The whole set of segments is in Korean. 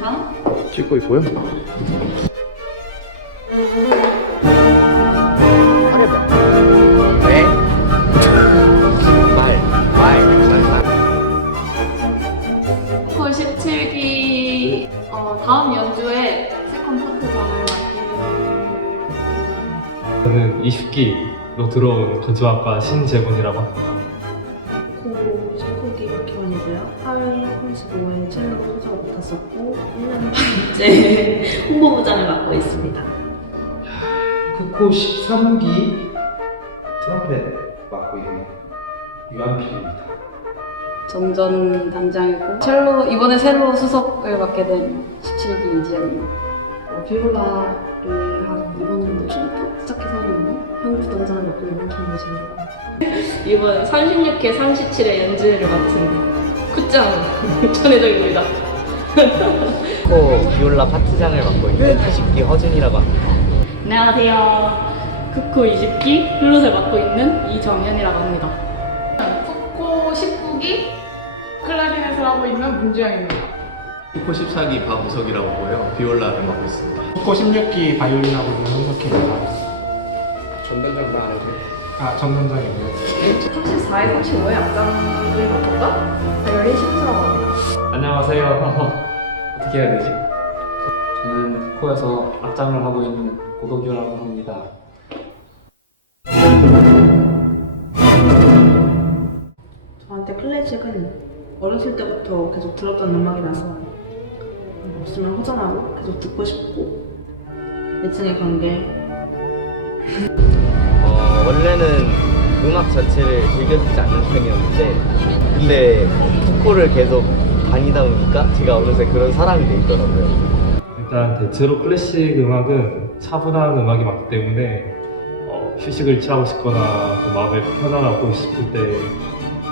괜찮아? 찍고 있고요. 하려면 왜? 말, 말, 말. 9월 17기 어, 다음 연주에 세컨 파트장을 맡게 저는 20기로 들어온 건축학과 신재곤이라고 합니다. 1년 반째 홍보부장을 맡고 있습니다. 쿠코 13기 트럼펫 맡고 있는 유한필입니다. 정전 단장이고 첼로 이번에 첼로 수석을 맡게 된 17기 이지연입니다. 어, 비올라를 한 이번 연도 초부터 시작해서 하고 있는 현 부단장을 맡고 있는 김유진입니다. 이번 36회 37회 연주를 맡은 쿠짱 전혜정입니다. 코 비올라 파트장을 맡고 있는 20기 허준이라고 합니다. 안녕하세요. 쿠코 20기 플룻을 맡고 있는 이정현이라고 합니다. 코 19기 클라리넷을 하고 있는 문주영입니다. 쿠코 14기 박우석이라고 하고요. 비올라를 맡고 있습니다. 코코 16기 바이올린 하고 있는 홍석희입니다. 아, 전단장이고요. 34회 35회 악장을 맡았다? 바이올린 심수라고 합니다. 안녕하세요. 어떻게 해야 되지? 저는 코에서 악장을 하고 있는 고덕규라고 합니다. 저한테 클래식은 어렸을 때부터 계속 들었던 음악이라서 없으면 허전하고 계속 듣고 싶고 애증의 관계 어, 원래는 음악 자체를 즐겨 듣지 않는 편이었는데 근데 코코를 계속 다니다 보니까 제가 어느새 그런 사람이 돼 있더라고요. 일단 대체로 클래식 음악은 차분한 음악이 많기 때문에 어, 휴식을 취하고 싶거나 또 마음을 편안하고 싶을 때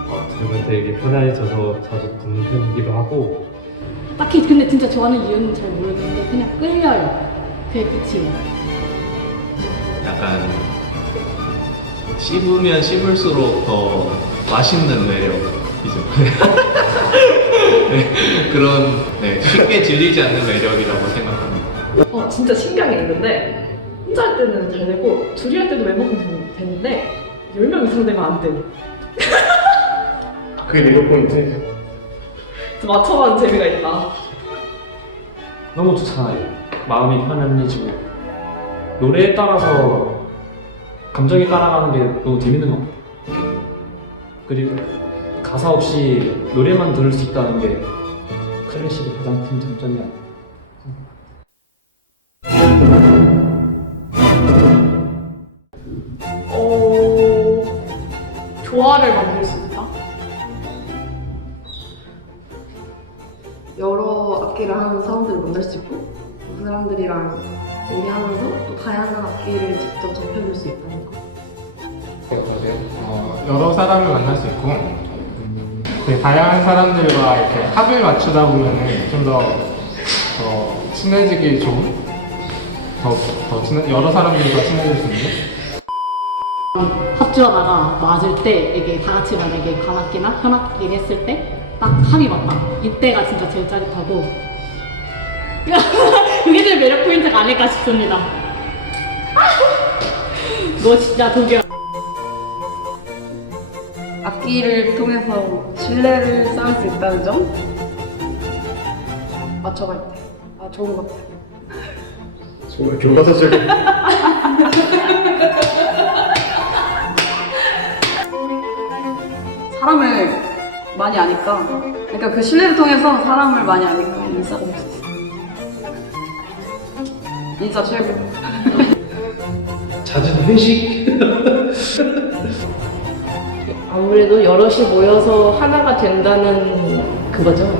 어, 들으면 되게 편안해져서 자주 듣는 편이기도 하고 딱히 근데 진짜 좋아하는 이유는 잘 모르겠는데 그냥 끌려요. 그게 끝이에요. 약간 씹으면 씹을수록 더 맛있는 매력이죠. 네, 그런 네, 쉽게 질리지 않는 매력이라고 생각합니다. 어 진짜 신기한 게 있는데 혼자 할 때는 잘 되고 둘이 할 때도 웬만큼 되- 되는데 10명 이상 되면 안 돼. 그게 리더 포인트. 맞춰가는 재미가 있다. 너무 좋잖아요. 마음이 편안해지고 노래에 따라서 감정이 따라가는 게 너무 재밌는 것 같아요. 그리고 가사 없이 노래만 들을 수 있다는 게 클래식의 가장 큰 장점이야. 어, 조화를 만들 수 있다. 여러 악기를 하는 사람들을 만날 수 있고 그 사람들이랑 얘기하면서 또 다양한 악기를 직접 접해볼 수 있다는 거. 어, 여러 사람을 만날 수 있고 음, 되게 다양한 사람들과 이렇게 합을 맞추다 보면은 좀더 더 친해지기 좋은 더, 더 친해, 여러 사람들과 친해질 수 있는 합주하다가 맞을 때 이게 다 같이 만약에 관악기나 현악기를 했을 때 딱 합이 맞다. 이때가 진짜 제일 짜릿하고 그게 제일 매력 포인트가 아닐까 싶습니다. 너 진짜 독일 악기를 통해서 신뢰를 쌓을 수 있다는 점 맞춰갈 때. 아 좋은 것 같아요. 정말 교과서적인. 사람을 많이 아니까 그러니까 그 신뢰를 통해서 사람을 많이 아니까 인싸가 있어. 인싸 최고. 잦은 회식. 아무래도 여럿이 모여서 하나가 된다는 그거죠.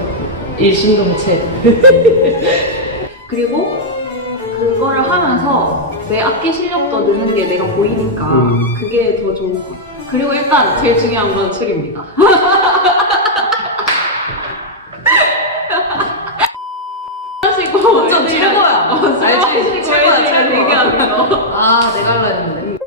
일심동체. 그리고 그거를 하면서 내 악기 실력도 느는 게 내가 보이니까 음. 그게 더 좋은 것 같아요. 그리고 일단 제일 중요한 건 술입니다. 최고야. 알지? 최고야, 최고. 아, 내가 하려 했는데.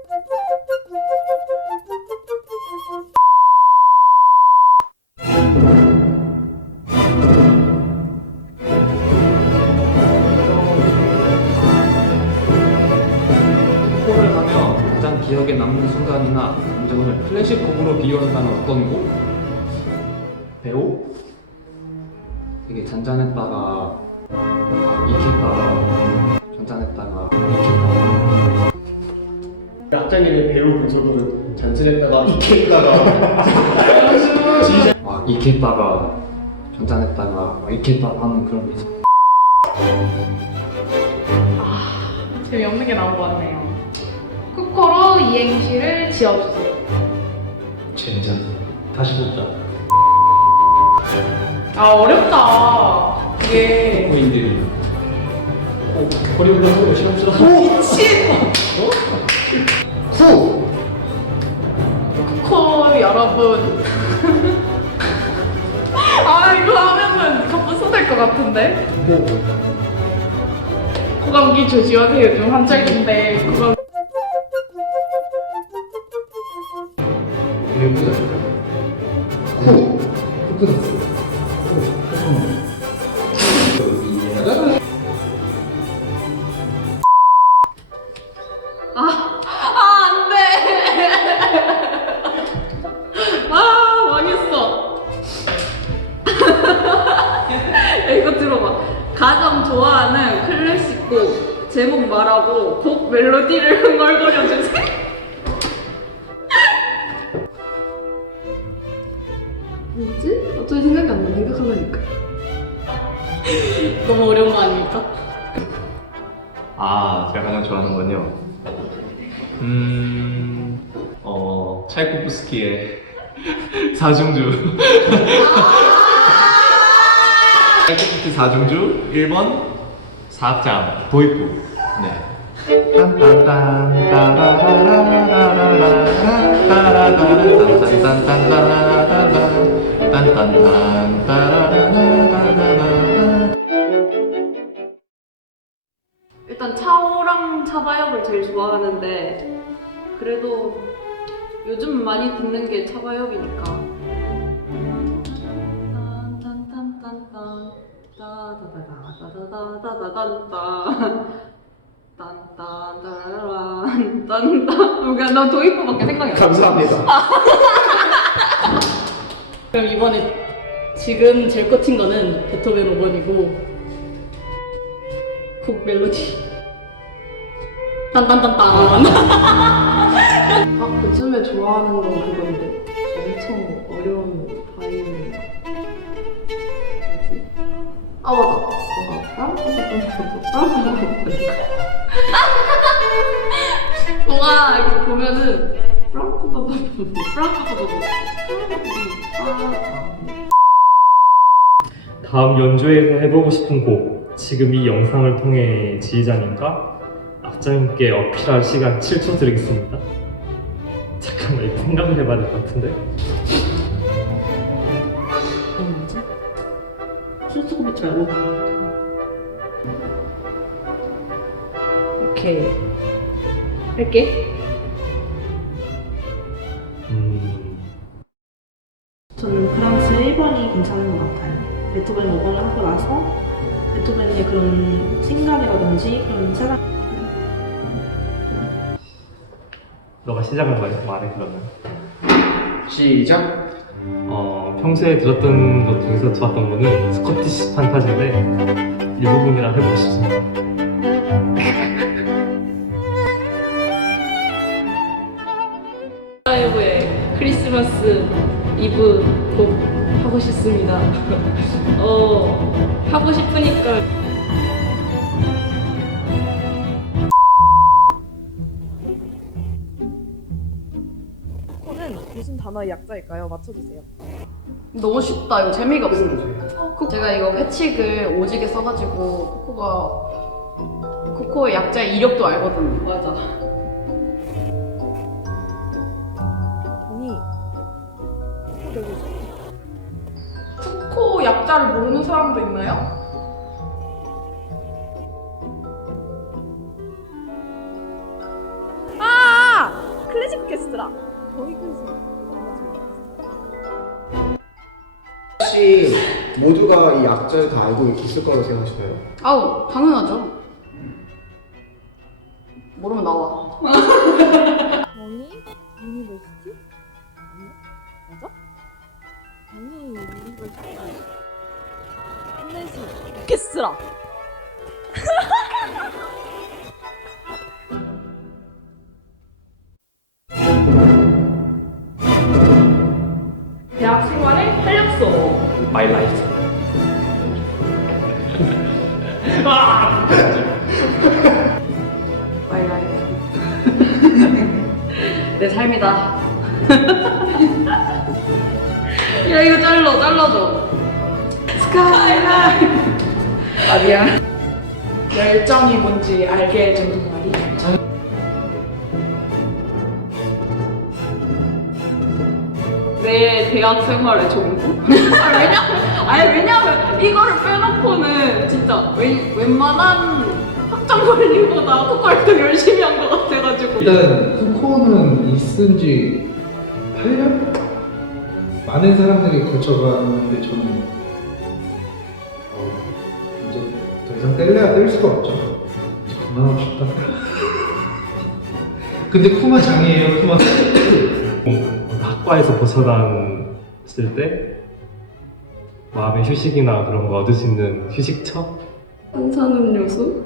콕을 하며 가장 기억에 남는 순간이나 감정을 클래식곡으로 비유한다면 어떤 곡? 배우? 되게 잔잔했다가 약장님의 배우 분석으로 잔치했다가 익혔다가 막 익혔다가 잔잔했다가 막 익혔다가 하는 그런 게 있어. 재미없는 게 나온 것 같네요. 쿠코로 이행시를 지어주세요. 젠장 다시 보자 아 어렵다. 그게 코인들이 어, 어려운 거 하고 시험 싫어. 후! 쿠코 여러분. 아 이거 하면은 갑자기 쏟을 것 같은데. 고감기 조심하세요. 요즘 한철인데 그거 들어봐. 가장 좋아하는 클래식 곡, 제목 말하고 곡 멜로디를 흥얼거려 주세요. 뭐지? 어쩌지 생각이 안 나. 생각하려니까. 너무 어려운 거 아닙니까? 아, 제가 가장 좋아하는 건요. 음, 어, 차이코프스키의 사중주. 차이코프스키 사중주 1번 사악장 도입부. 네. 일단 차오랑 차바역을 제일 좋아하는데 그래도 요즘 많이 듣는 게 차바역이니까 따다다다다다다다단딴 딴딴따라란 딴딴 그냥 나 도입부밖에 생각이 안 나. 감사합니다 그럼 이번에 지금 제일 꽂힌 거는 베토벤 5번이고 곡 멜로디 딴딴딴딴 아, 요즘에 좋아하는 건 그건데. 엄청 어려운 바이올린. 뭐지? 아, 맞아. 뭔가, 뭔가, 이렇게 보면은. 다음 연주회에서 해보고 싶은 곡 지금 이 영상을 통해 지휘자님과 악장님께 어필할 시간 7초 드리겠습니다 잠깐만 이거 생각을 해봐야 될 것 같은데 어, 뭐지? 쇼스코비치 말 고 오케이 할게. 음... 저는 프랑스 1번이 괜찮은 것 같아요. 베토벤 5번을 하고 나서 베토벤의 그런 생각이라든지 그런 사람 너가 시작을 말해, 말해 그러면. 시작. 어, 평소에 들었던 것 중에서 좋았던 거는 스코티시 판타지인데 일부분이라 해보고 싶습니다 크리스마스 이브 곡 하고 싶습니다. 어 하고 싶으니까 쿠코는 무슨 단어의 약자일까요? 맞춰주세요. 너무 쉽다. 이거 재미가 없어. 코- 제가 이거 회칙을 오지게 써가지고 코코가 코코의 약자의 이력도 알거든요. 맞아. 약자를 모르는 사람도 있나요? 아! 클래식 오케스트라. 거기 클래식. 혹시 모두가 이 약자를 다 알고 있을 거라고 생각하시나요? 아우 당연하죠. 모르면 나와. 유니버시티? 아니야? 맞아? 유니버시티. 인내시 개쓰라. 대학 생활의 활력소. 마이 라이프. 마이 라이프. 내 삶이다. 야 이거 잘라 잘라줘. 스카이라인. 아 미안. 열정이 뭔지 알게 해준 동아리. 내 대학 생활의 전부? 아, 왜냐면, 아니, 왜냐면, 이거를 빼놓고는 진짜 웬, 웬만한 학점 걸림보다 토크를 더 열심히 한 것 같아가지고. 일단 쿠코는 있은 지 8년? 많은 사람들이 거쳐가는데 저는 뗄래야 뗄 수가 없죠. 그만하고 싶다. 근데 쿠마 장이에요, 쿠마. 학과에서 벗어났을 때 마음의 휴식이나 그런 거 얻을 수 있는 휴식처? 탄산음료수?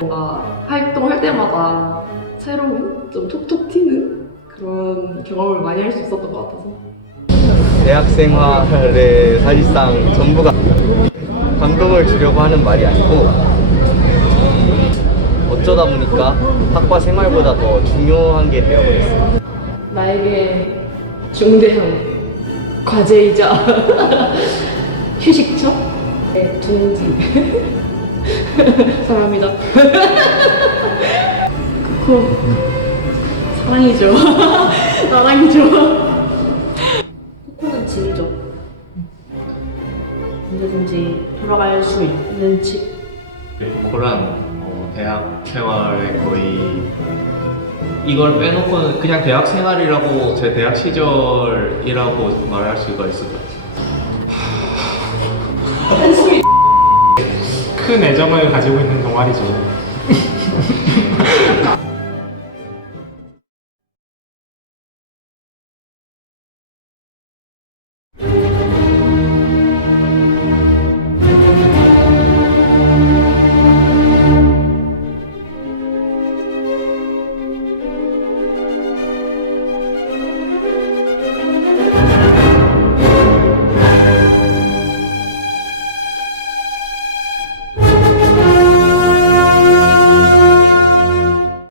뭔가 활동할 때마다 새로운 좀 톡톡 튀는 그런 경험을 많이 할 수 있었던 것 같아서 대학 생활의 사실상 전부가 감동을 주려고 하는 말이 아니고 음, 어쩌다 보니까 학과 생활보다 더 중요한 게 되어버렸어요. 나에게 중대한 과제이자 휴식처? 네, 둥지. 사람이다. 그거 사랑이죠. 사랑이죠. 코코는 진이죠. 언제든지 돌아갈 수 있는 집 코코랑 어, 대학 생활에 거의 이걸 빼놓고는 그냥 대학 생활이라고 제 대학 시절이라고 말할 수가 있을 것 같아요. 큰 애정을 가지고 있는 동아리죠.